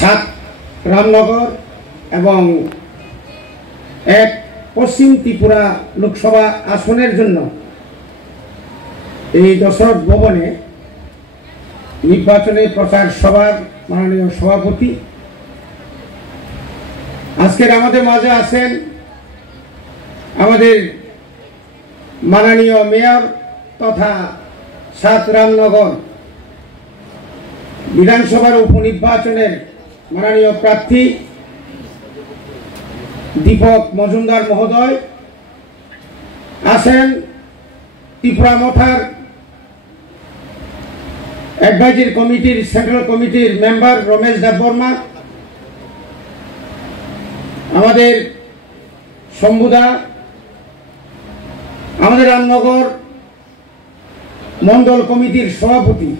7 রামনগর এবং 1 পশ্চিম ত্রিপুরা লোকসভা আসনের জন্য এই দশরথ ভবনে নির্বাচনী প্রচার সভার মাননীয় সভাপতি আজকের আমাদের মাঝে আছেন আমাদের মাননীয় মেয়র তথা 7 রামনগর বিধানসভার উপনির্বাচনের মাননীয় প্রার্থী দীপক মজুমদার মহোদয় আছেন ত্রিপুরা মথার অ্যাডভাইজারি কমিটির সেন্ট্রাল কমিটির মেম্বার রমেশ দেববর্মা, আমাদের শম্ভুদা, আমাদের রামনগর মন্ডল কমিটির সভাপতি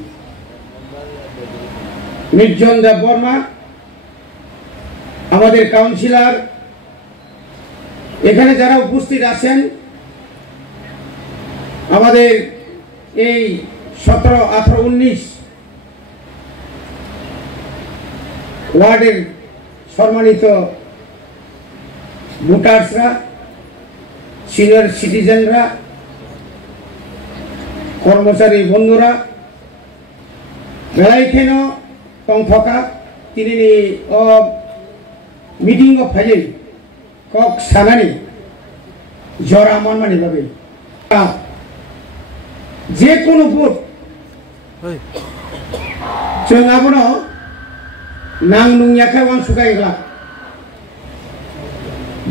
নির্জন দেববর্মা, আমাদের কাউন্সিলর, এখানে যারা উপস্থিত আছেন আমাদের এই 17, 18, 19 ওয়ার্ডের সম্মানিত ভোটার্সরা, সিনিয়র সিটিজেনরা, কর্মচারী বন্ধুরা, বেলাইখেন টংথকা তিনি মিটিং ফাইল কক সানানি জরা মানমানি ভাবে যে কোনো ভোট जों आबनो नां नुंगियाखै वान सुगायग्ला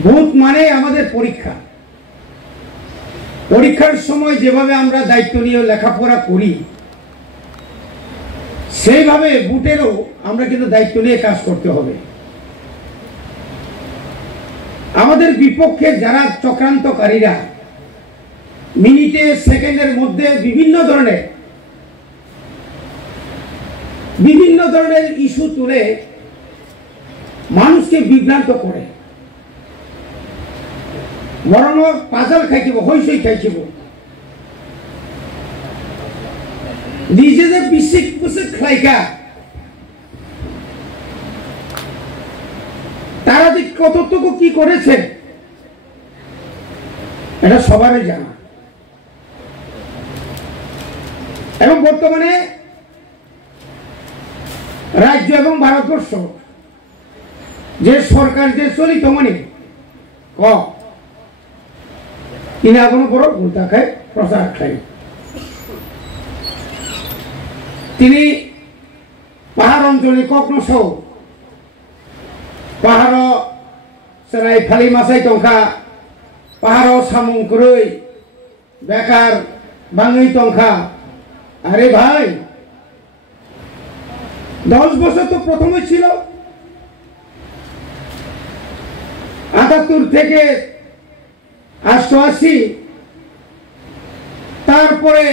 ভোট মানে আমাদের পরীক্ষা। পরীক্ষার সময় যেভাবে আমরা দায়িত্ব নিয়ে লেখাপড়া করি সেইভাবে ভোটেরও আমরা কিন্তু দায়িত্ব নিয়ে কাজ করতে হবে। আমাদের বিপক্ষে যারা চক্রান্তকারীরা মিনিটে সেকেন্ডের মধ্যে বিভিন্ন ধরনের ইস্যু তুলে মানুষকে বিভ্রান্ত করে, বরং পাজাল খাইছিব, হইসই খাইছিব, নিজেদের বিশিক বুশিক খাইকা তারা যে কতটুকু কি করেছে এটা সবারই জানা। এবং বর্তমানে রাজ্য এবং ভারতবর্ষ যে সরকার যে চলিত মানে তিনি এখনো বড় ভুলতা খায়, প্রচার খায়। তিনি পাহাড় অঞ্চলে কখনো সহ পাহাড় সেরাই ফালি মাসাই টংকা পাহাড় সামুং করই বেকার বাঙালি টংকা। আরে ভাই 10 বছর তো প্রথমে ছিল, 78 থেকে 88, তারপরে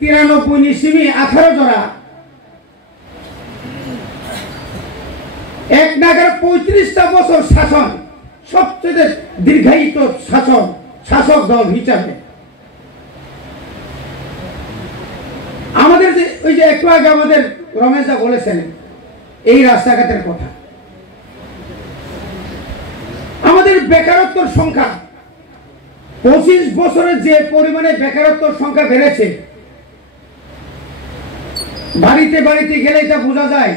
93 নিশিমি 18 জোড়া, এক নাগারে 35টা বছর শাসন, সবচেয়ে দীর্ঘায়িত শাসক দল হিসাবে আমাদের যে ওই যে একটু আগে আমাদের রমেশদা বলেছেন এই রাস্তাঘাটের কথা, আমাদের বেকারত্বের সংখ্যা 25 বছরে যে পরিমাণে বেকারত্বের সংখ্যা বেড়েছে বাড়িতে বাড়িতে গেলে এটা বোঝা যায়।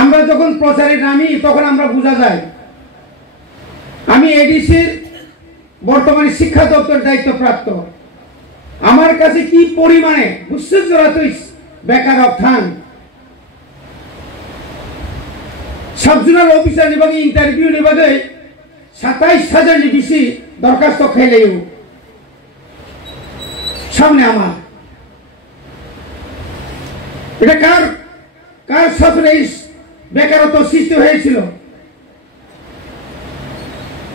আমরা যখন প্রচারে নামি তখন আমরা বোঝা যায়। আমি এডিসির বর্তমানে শিক্ষা দপ্তর দায়িত্বপ্রাপ্ত, আমার কাছে কি পরিমাণে বুঝছিস জোড়া তুই বেকার অবস্থান সাবজোনাল অফিসার বিভাগে ইন্টারভিউ বিভাগে 27,000 বেশি দরখাস্ত খেলেও সামনে আমার এটা কার শাসনে বেকারত্ব সৃষ্টি হয়েছিল।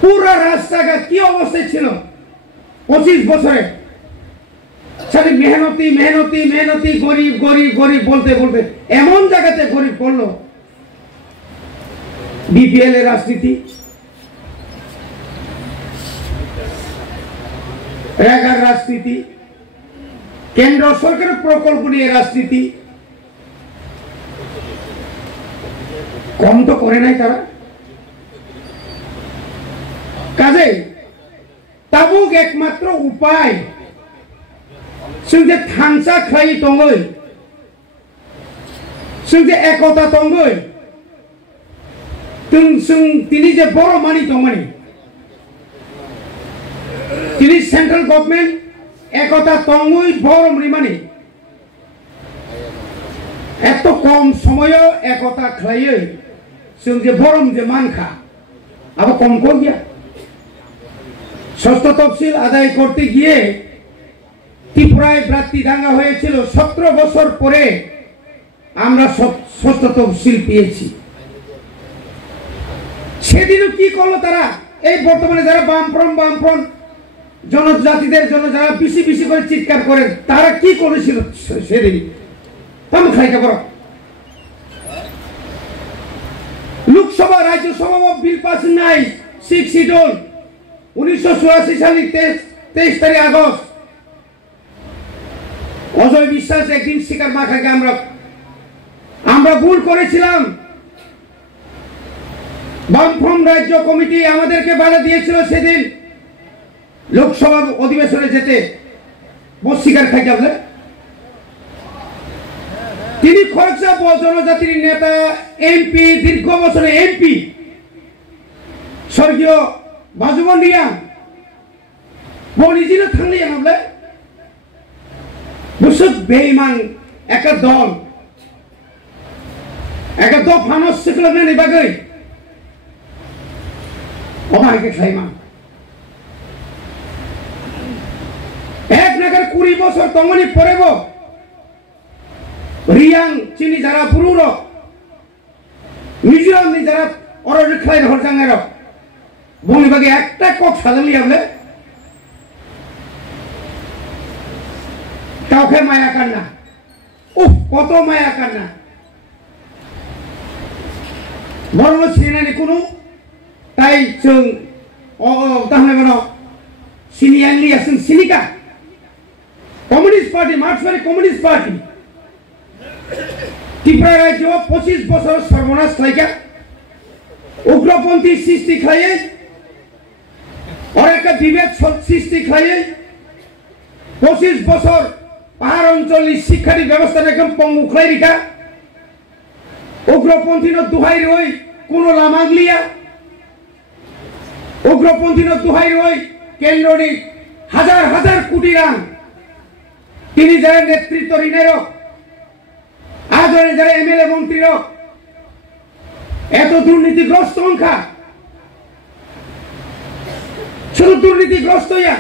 পুরো রাস্তাঘাট কি অবস্থায় ছিল 25 বছরে, সাথে মেহনতি গরিব বলতে এমন জায়গাতে গরিব পড়লো। বিপিএল এর রাজনীতি, রেগার রাজনীতি, কেন্দ্র সরকারের প্রকল্প নিয়ে রাজনীতি, কম তো করে নাই তারা। কাজে তাবুক একমাত্র উপায় जों थांसा खाई दङै जों एकता दङै जों दिनै जे बर' मानि दंमानि दिनै सेंट्रेल गभर्नमेंट एकता दङै बर' मानि এত কম সময়ে একতা খাইয়ে जों যে বরম যে মানখা আবার কম কর গিয়া ষষ্ঠ তফসিল আদায় করতে গিয়ে ত্রিপুরায় ভ্রাতৃদাঙ্গা হয়েছিল 17 বছর পরে আমরা ষষ্ঠ তফসিল পেয়েছি। সেদিনও কি করলো তারা? এই বর্তমানে যারা বামফ্রন্ট জনজাতিদের জন্য যারা বেশি বেশি করে চিৎকার করে তারা কি করেছিল সেদিন? লোকসভা রাজ্যসভা বিল পাস নাই 6 শিডিউল 1984 সালের 23 তারিখ আগস্ট অজয় বিশ্বাস একদিন শিকার মাখাকে আমরা ভুল করেছিলাম। বামফ্রন্ট রাজ্য কমিটি আমাদেরকে বাধা দিয়েছিল সেদিন লোকসভার অধিবেশনে যেতে বস্তিকার খাই যাবে। তিনি খরচা জনজাতির নেতা এমপি দীর্ঘ বছরের এমপি স্বর্গীয় বাজুবন্ডিয়া বনিজিনে থাকলে আমরা বুঝুক বেঈমান একটা দল ফানস শিখলেন এই বাগে অমায়কে খাইমা এক নাগার 20 বছর তমনি পড়েব রিয়াং চিনি যারা পুরুর মিজোরামনি যারা অররে খাই হরজাঙ্গের বনিবাগে একটা কক সাজালি আমলে কাউকে মায়া কান্না উফ কত মায়া কান্না বড় সিনানি কোনো তাই जों তাহলে বলো সিনিয়ানলি আসেন সিনিকা কমিউনিস্ট পার্টি মার্কসবাদী কমিউনিস্ট পার্টি ত্রিপুরা রাজ্য 25 বছর সর্বনাশ খাইকা উগ্রপন্থী সৃষ্টি খাইয়ে আর একটা বিভেদ সৃষ্টি খাইয়ে 25 বছর পাহাড় অঞ্চলের শিক্ষার ব্যবস্থা একদম পঙ্গু খাই রেখা উগ্রপন্থী দুহাই রই কোন লামাগলিয়া উগ্রপন্থী দুহাই রই কেন্দ্রনি হাজার হাজার কোটি রাং তিনি যারা নেতৃত্ব ঋণের আজ যারা এমএলএ মন্ত্রীর এত দুর্নীতিগ্রস্ত সংখ্যা শুধু দুর্নীতিগ্রস্ত ইয়া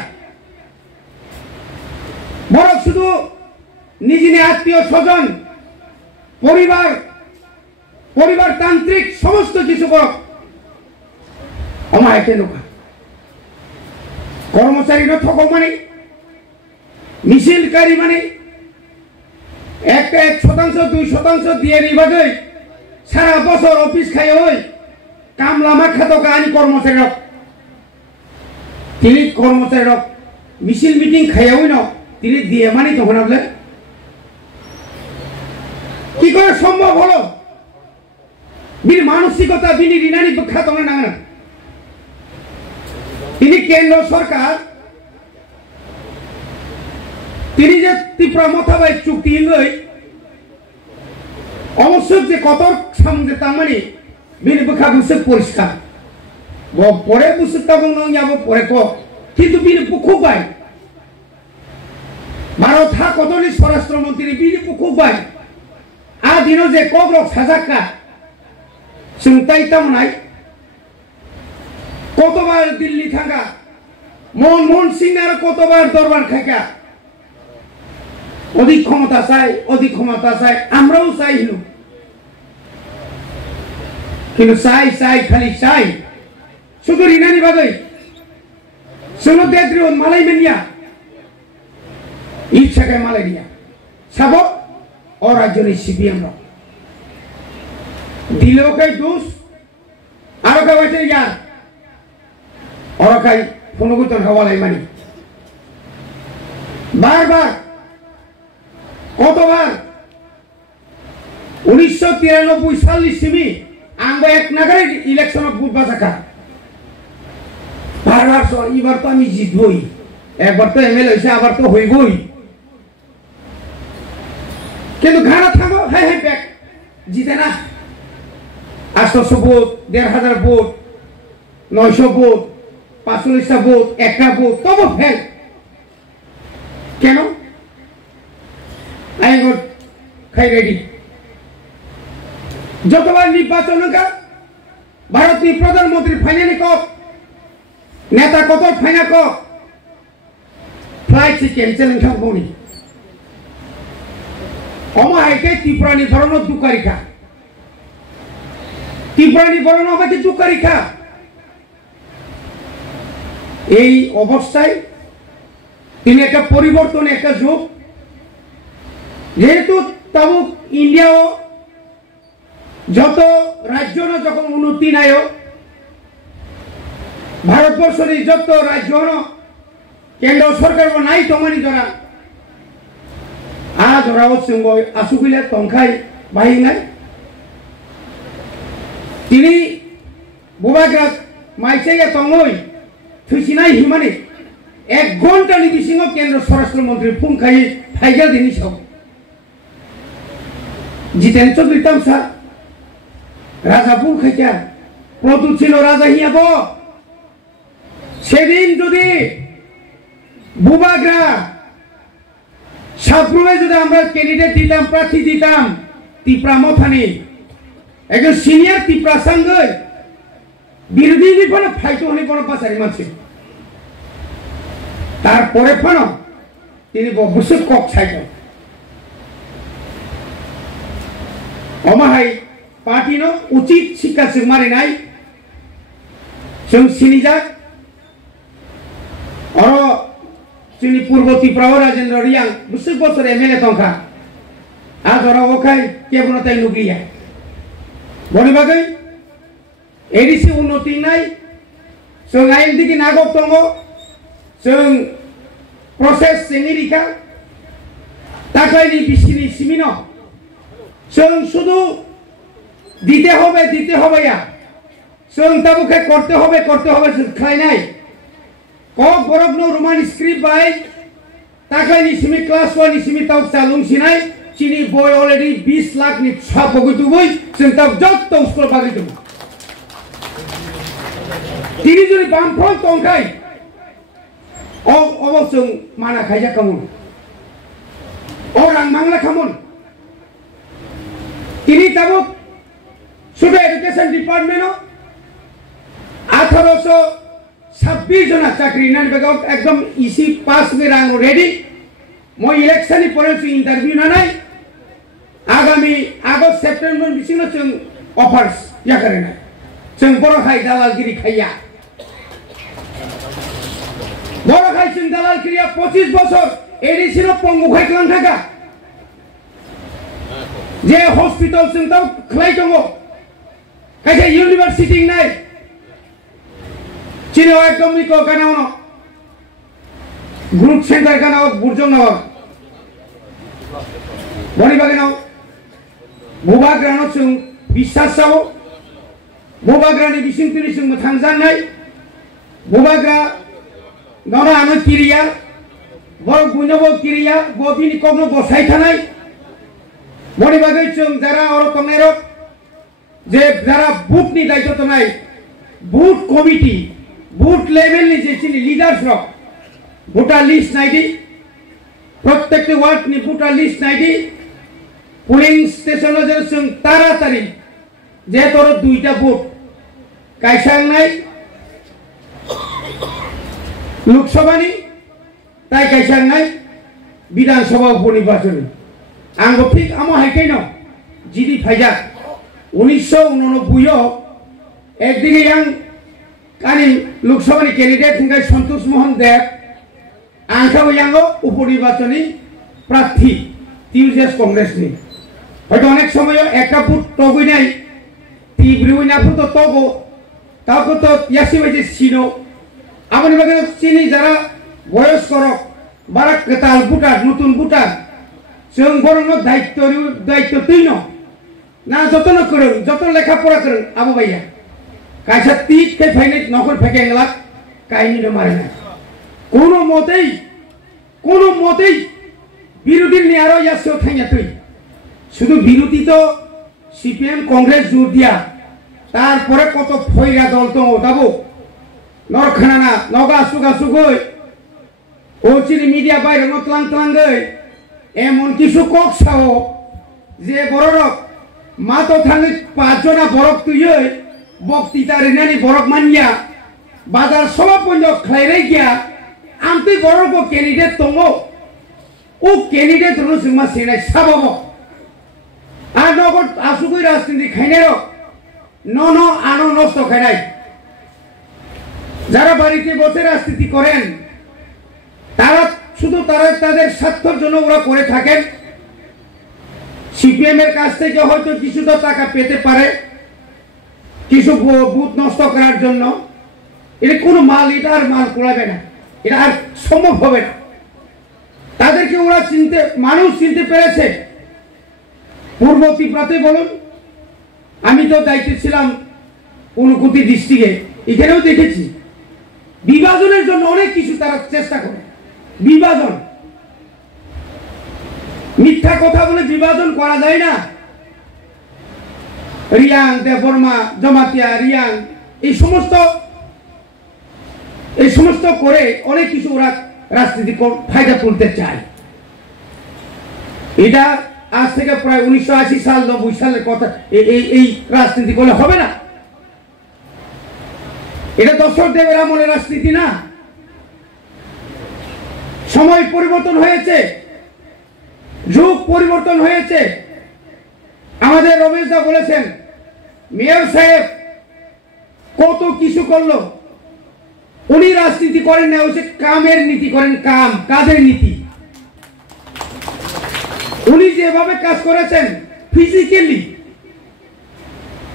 বরং শুধু নিজে আত্মীয় স্বজন পরিবারতান্ত্রিক সমস্ত কিছু অমায়কে নোখা কর্মচারী ঠক মানে মিছিলকারী মানে 1% 2% দিয়ে নিবাগে সারা বছর অফিস খাই ওই কামলা মাখা তো কানি কর্মচারী তিনি কর্মচারী মিছিল মিটিং খাইয়াও না তিনি দিয়ে মানে তখন আপনি কি করে সম্ভব হলো? বিনি মানসিকতা বিনি ঋণানি খ্যাত না তিনি কেন্দ্র সরকার তিনি যে ত্রিপুরা মথাবাই চুক্তি অবশ্যই যে কত সামনে তার মানে বিনি বোখা বুঝে পরিষ্কার পরে বুঝে তখন যাব পরে কিন্তু বিনি খুব পাই ভারত হা কতনি স্বরাষ্ট্রমন্ত্রী বিনি খুব পাই আদিন যে কগ্রক সাজাক্কা তাই কতবার দিল্লি থাকা মনমোহন সিং আর কতবার দরবার খাইকা অধিক ক্ষমতা চাই আমরাও চাই কিন্তু চাই খালি চাই শুধু রিনানি বাগে শুধু দেদ্রি মালাই মেনিয়া ইচ্ছাকে মালাই দিয়া সাব অরাজ্যের সিপিএম দিলেও খাই দোষ আরো কে বাঁচে ইয়ার অরকাই ফোনগুতন হওয়ালাই মানি বারবার কতবার 1993 সালের সিমি आंबो एक नागारे इलेक्शन बुथ बाजाका बारबार सो इबार तो आमी जितबई एक बार तो एमएलए হইছে আবার তো হইবই কিন্তু ঘানা থামো হাই হাই ব্যাক জিতে না 800 ভোট 1500 ভোট 900 ভোট 45 ভোট একটা ভোট তবু ফেল কেন আইগো খাই রেডি যতবার নির্বাচন হোক ভারতীয় প্রধানমন্ত্রী ফাইনালি কক নেতা কত ফাইনা কক ফ্লাইট ক্যান্সেল খাবনি অমাহাইকে ত্রিপুরানি বরণ দুকারিখা ত্রিপুরানি বরণ আমাকে দুকারিখা এই অবস্থায় তিনি একটা পরিবর্তন একটা যুগ যেহেতু তাবুক ইন্ডিয়াও যত রাজ্য যখন উন্নতি নাই ভারতবর্ষের যত রাজ্য কেন্দ্র সরকার নাই তমানি ধরা আ ধরাও সঙ্গ আসুকিলে তংখাই বাহি নাই তিনি বুবাগ্রাত মাইসেগে তঙ্গই থুইছিনাই হিমানি 1 ঘন্টানি বিসিং কেন্দ্র স্বরাষ্ট্রমন্ত্রী ফোন খাই ফাইগেল দিনি সব জিতেন চৌধুরী তামসা রাজাপুর খাইয়া প্রতুল ছিল রাজা হিয়াব সেদিন যদি বুবাগ্রা সাপ্রুমে যদি আমরা ক্যান্ডিডেট দিতাম প্রার্থী দিতাম ত্রিপুরা মথানি একজন সিনিয়র ত্রিপুরা সঙ্গে বিরোধী বিপন্ন ফাইট হলে কোনো পাশারি মানছে তারপরে ফোন তিনি বসে কক ছাইল অমাহাই পার্টিনো উচিত শিক্ষা जों मारै नाय जों सिनिजाक अर जोंनि पूर्व त्रिपुरा राजेन्द्र रियां बोसोर बोसोर एमएलए दंखा आजरा ओखाय केबनताय नुगलिया बनि बागै एडिसि उन्नति नाय जों आइन दिगि नागब दङ जों प्रसेस सेंगिरिका ताकायनि बिसिनि सिमिनो जों শুধু দিতে হবে जों ताबुके करते হবে खाय नाय কক बरफनो रोमान स्क्रिप्ट बाय ताकायनि सिमि क्लास 1 नि सिमि ताव चालुं सिनाय चिनि बय अलरेडी 20 लाख नि छा बगुतुबय जों ताव जत स्कुल बागितु तिनि जुरि बामफ्रन तंखाय अ जों माना खायजा कामुन orang mangla kamun ini tabuk sudah education department 1826 जना चाकरी नान बेगाव एकदम इसी पास में रांग रेडी मो इलेक्शन ही परे इंटरव्यू ना नाय आगामी अगस्त सेप्टेम्बर बिसिनो जों ऑफर्स या करे ना जों बर' खाय दालालगिरि खाया बर' खाय जों दालालगिरिया 25 বছর एडिसिनो पंगु खायख्लां थाका जे हॉस्पिटल जों ताव खलाय दङ कायसे यूनिवर्सिटी नाय चिनो एकदम निको गानावनो ग्रुप सेंटर गानाव बुरजंगाव बनि बागेनाव बुबाग्रानो जों बिसासाव बुबाग्रानि बिसिंतिनि जों थांजानाय बुबाग्रा नरा आनो किरिया बर गुनबो किरिया बबिनि कमनो बसाय थानाय बनि बागै जों जारा अर तंनायरो जे जारा बुथनि दायित्व तनाय बुथ कमिटी बुथ लेवल नि जेसिनि लीडर्स रो भोटार लिस्ट नायदि प्रत्येक वार्ड नि भोटार लिस्ट नायदि पोलिंग स्टेशन जों तारातारि जे तोर दुइटा बुथ कायसांनाय लोकसभानि ताई कायसांनाय विधानसभा उपनिर्वाचन आंबो ठीक आमो हायखायनो जिदि फायजा 1989 एकदिगे आं कानि लोकसभानि कैंडिडेट हिंगाय सन्तोष मोहन देव आंखाबो यांगो उपनिर्वाचनी प्रार्थी टीयूजेस कांग्रेसनि हयतो अनेक समय एकटा बुथ तगैनाय टिब्रिउइनाफोर तो तगो ताको तो यासिबायजे सिनो आमनि बागे चिनि जारा बयस्कर बारा केताल भुटार नतुन भुटार जों बरनो दायित्व तैनो না যতন করুন যত লেখাপড়া করুন আবু ভাইয়া কাইসা তিক কে ফাইনে নকল ফেকে গেলাক কাহিনী মারে না কোনো মতেই বিরোধী নিয়ে আরো যাচ্ছে থাইয়া তুই শুধু বিরোধী তো সিপিএম কংগ্রেস জোর দিয়া তারপরে কত ফইরা দল তো ওটাবো নরখানা না নগা সুগা সুগই ও চিনি মিডিয়া বাইরে নতলাং তলাং গই এমন কিছু কক সাও যে বড়রক মা তো থাঙ্গি পাঁচজনা বরক তুই বক্তৃতা রেনানি বরক মানিয়া বাজার সব পঞ্জ খাইরে গিয়া আমতুই বড়রক ক্যান্ডিডেট তঙ্গ ও ক্যান্ডিডেট রনো সিংমা সিনাই সাবাব আর নগর আসুকই রাজনীতি খাইনে রক ন আনো নষ্ট খাইনাই যারা বাড়িতে বসে রাজনীতি করেন তারা শুধু তাদের স্বার্থের জন্য ওরা করে থাকেন সিপিএম এর কাছ থেকে হয়তো কিছুটা টাকা পেতে পারে কিছু বুথ নষ্ট করার জন্য এটা কোনো মাল এটা আর মাল কুড়াবে না এটা আর সম্ভব হবে না তাদেরকে ওরা মানুষ চিনতে পেরেছে পূর্ব ত্রিপুরাতে বলুন আমি তো দায়িত্বে ছিলাম ঊনকোটি ডিস্ট্রিক্টে এখানেও দেখেছি বিভাজনের জন্য অনেক কিছু তারা চেষ্টা করে বিভাজন মিথ্যা কথা বলে বিভাজন করা যায় না রিয়াং দেববর্মা জমাতিয়া রিয়াং এই সমস্ত করে অনেক কিছু ওরা রাজনীতি ফায়দা তুলতে চায় এটা আজ থেকে প্রায় 1980 সাল 90 সালের কথা এই রাজনীতি করলে হবে না এটা দর্শক দেবের আমলের রাজনীতি না সময় পরিবর্তন হয়েছে যুগ পরিবর্তন হয়েছে আমাদের রমেশ দা বলেছেন মেয়র সাহেব কত কিছু করলো উনি রাজনীতি করেন না হচ্ছে কামের নীতি করেন কাজের নীতি উনি যেভাবে কাজ করেছেন ফিজিক্যালি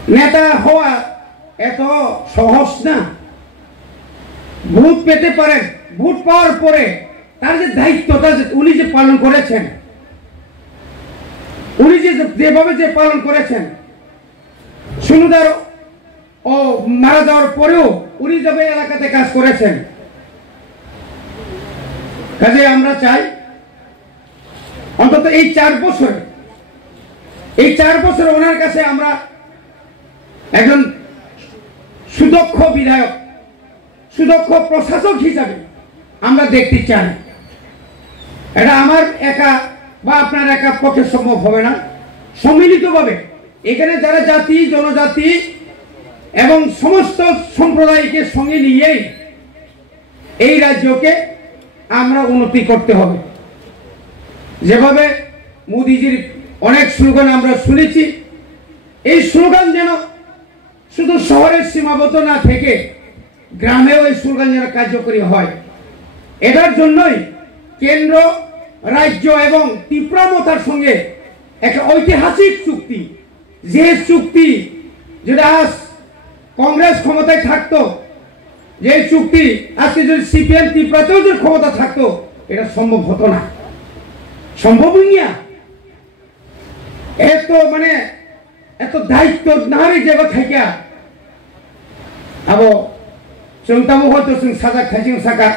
নেতা হওয়া এত সহজ না ভোট পেতে পারেন ভোট পাওয়ার পরে তার যে দায়িত্বটা উনি যে পালন করেছেন উনি যেভাবে যে পালন করেছেন সুনুদার ও মারা যাওয়ার পরেও উনি যেভাবে এলাকাতে কাজ করেছেন কাজে আমরা চাই অন্তত এই 4 বছর ওনার কাছে আমরা একজন সুদক্ষ বিধায়ক সুদক্ষ প্রশাসক হিসাবে আমরা দেখতে চাই এটা আমার একা বা আপনার একা পক্ষে সম্ভব হবে না সম্মিলিতভাবে এখানে যারা জাতি জনজাতি এবং সমস্ত সম্প্রদায়কে সঙ্গে নিয়ে এই রাজ্যকে আমরা উন্নতি করতে হবে যেভাবে মোদিজির অনেক স্লোগান আমরা শুনেছি এই স্লোগান যেন শুধু শহরের সীমাবদ্ধ না থেকে গ্রামেও এই স্লোগান যেন কার্যকরী হয় এটার জন্যই কেন্দ্র রাজ্য এবং ত্রিপুরা মতার সঙ্গে একটা ঐতিহাসিক চুক্তি যে চুক্তি যেটা আজ কংগ্রেস ক্ষমতায় থাকতো যে চুক্তি আজকে যদি সিপিএম ত্রিপুরাতেও যদি ক্ষমতা থাকতো এটা সম্ভব হতো না সম্ভব নিয়া এত দায়িত্ব নারী জায়গা থাকিয়া আবো চংতামো হয়তো সাজা খাইছিং সাকা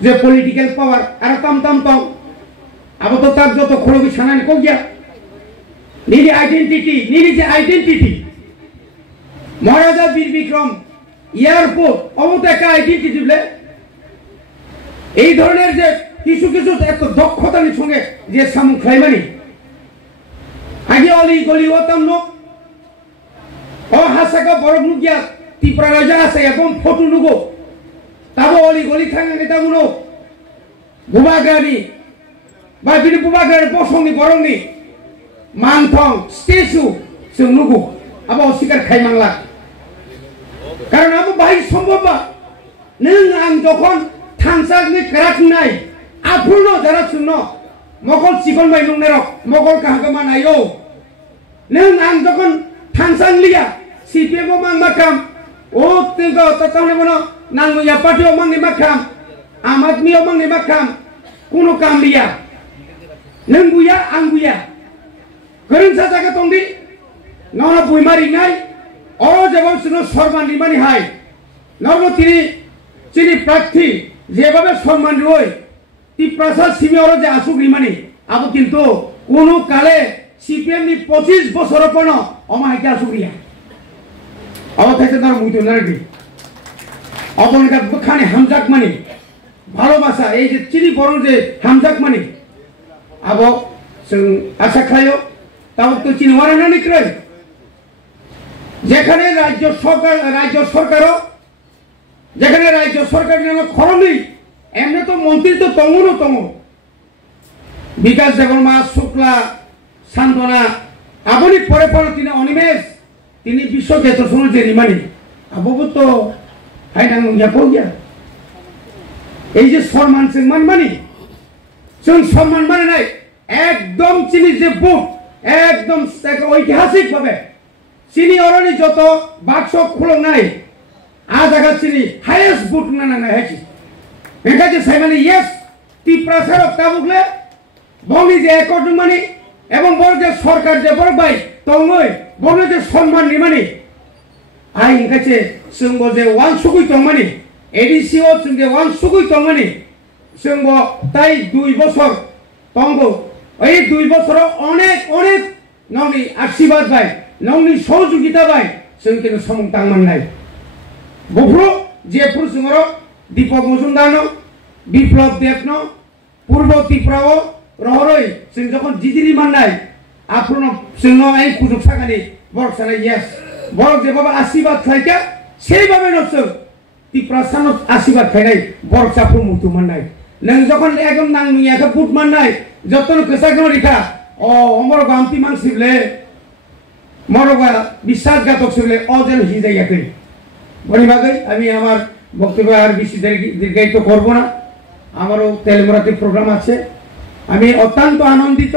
যে পলিটিক্যাল পাওয়ার আর তাম আবো তো তার যত খড়গি সানানি কগিয়া নিরি যে আইডেন্টিটি মহারাজা বীর বিক্রম এয়ারপোর্ট অমতো একটা আইডেন্টিটি বলে এই ধরনের যে কিছু এত দক্ষতার সঙ্গে যে সামুক খাইমানি আগে অলি গলি হতাম ও হাসাকা বড় নুকিয়া ত্রিপুরা রাজা আছে এবং ফটো নুগো তাবো অলি গলি থাঙ্গা নেতা মুনো বুবাগানি বা বিনি বুবাগানি বসংনি বরংনি মানথং স্টেচু जों नुगो আবো অস্বীকার খাইমাংলা কারণ আবো বাই সম্ভব নং আং যখন থাংসাগনি ক্রাক নাই আফুনো যারা শুন মকল চিকন বাই নুংনে রক মকল কাহাগমা নাইও নং আং যখন থাংসাংলিয়া সিপিএম মান মাকাম ও তেগো ততনে বনো নাংয়া পাটিও মাংনি মাকাম আম আদমিও মাংনি মাকাম কোনো কাম লিয়া নং বুয়া আং বুয়া গরিন সাজাকে তংদি নন বুইমারি নাই ও যেমন শুনো সম্মান নিমানি হাই নর্ম তিনি প্রার্থী যেভাবে সম্মান রয় টিপ্রাসাদ সিমিয়র যে আসুক নিমানি আবু কিন্তু কোনো কালে সিপিএম নি 25 বছর পর অমাইকে আসুক রিয়া আবার থাকতে তার মুইতো নারবি অবনিকা বখানে হামজাক মানি ভালোবাসা এই যে চিনি বরং যে হামজাক মানি আবো जों आशा खायो তাও তো চিনি ওয়ারানা নিক্রয় যেখানে রাজ্য সরকার যেন খরনি এমনি তো মন্ত্রী তো তমুনো তম বিকাশ দেবর্মা শুক্লা সান্তনা আবনি পরে তিনি অনিমেষ তিনি বিশ্বক্ষেত্র শুনুন যে রিমানি আবু তো হাইনা ইয়া গিয়া এই যে সম্মান সম্মান মানি जों সম্মান মানে নাই একদম চিনি যে বুট একদম ঐতিহাসিক ভাবে চিনি অরণি যত বাক্স খুলং নাই আজ আগা চিনি হাইয়েস্ট বুট না না হয়েছে এটা যে সাইমানি ইয়েস টিপ্রাসার তাবুকলে বঙ্গি যে একর্ড মানি এবং বড় যে সরকার যে বড় ভাই তঙ্গই বড় যে সম্মান নিমানি আই কাছে সঙ্গ যে ওয়ান সুকুই তংমানি এডিসিও সঙ্গে ওয়ান সুকুই তংমানি সঙ্গ তাই 2 বছর তঙ্গ এই 2 বছর অনেক অনেক নংনি আশীর্বাদ ভাই নংনি সহযোগিতা ভাই जों কিন্তু সমং তাংমান নাই বফ্রু যে পুরুষঙ্গর দীপক মজুমদার বিপ্লব দেবন পূর্ব ত্রিপুরাও রহরই जों যখন জিদিনি মাননাই আপন जों এই পুজো সাগানি বড় সারা ইয়েস বড় যেভাবে আশীর্বাদ খাইকা সেইভাবে নসর ত্রিপুরা সানো আশীর্বাদ খাইনাই বড় চাপুর মুক্তি মাননাই নং যখন একদম নাং নুইয়াকে বুট মাননাই যতন কেসাগন রেখা ও অমর গামতি মানসিবলে মরগা বিশ্বাসঘাতক সিবলে অজেন হিজাইয়াকে বনিবাগে আমি আমার বক্তব্য আর বেশি দীর্ঘায়িত করব না আমারও তেলমরাতে প্রোগ্রাম আছে আমি অত্যন্ত আনন্দিত